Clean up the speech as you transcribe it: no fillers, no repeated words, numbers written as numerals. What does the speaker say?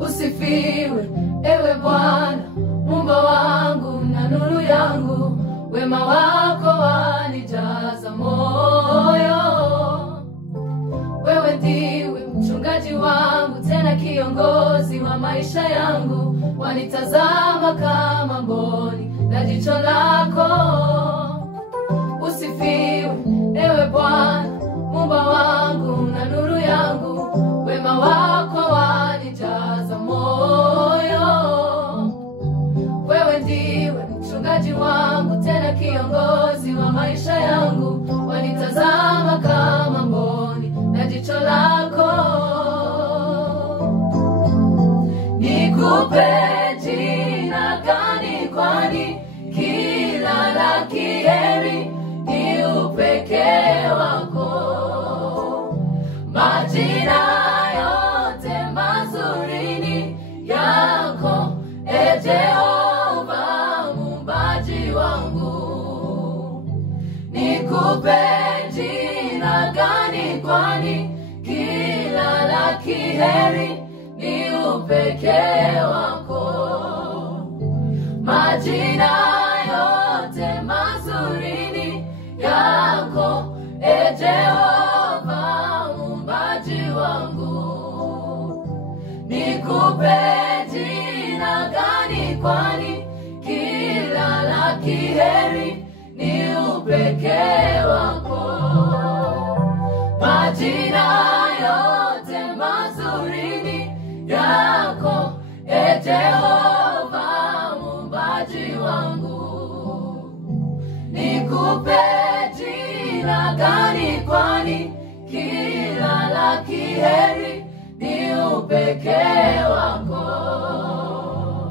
Usifiwe ewe Bwana, Muumba wangu na nuru yangu, wema wako wanijaza moyo. Wewe ndiwe mchungaji wangu, tena kiongozi wa maisha yangu, wanitazama kama mboni la jicho lako. Usifiwe ewe Bwana, Muumba wangu na nuru yangu, wema wako wanijaza moyo. Wewe ndiwe mchungaji wangu, tena kiongozi wa maisha yangu, wanitazama kama mboni na jicho lako. Nikupe jina gani, kwani kila la kheri ni upekee wako. Majina yote mazuri ni yako, e Jehova Muumbaji wangu. Nikupe jina gani, kwani kila la kheri ni upekee wako. Majina yote mazuri ni yako, e Jehova Muumbaji wangu. Nikupe jina gani, kwani kila la kheri ni upekee wako. Majina yote mazuri ni yako, e Jehova Muumbaji wangu. Nikupe jina gani, kwani kila la kheri ni upekee wako.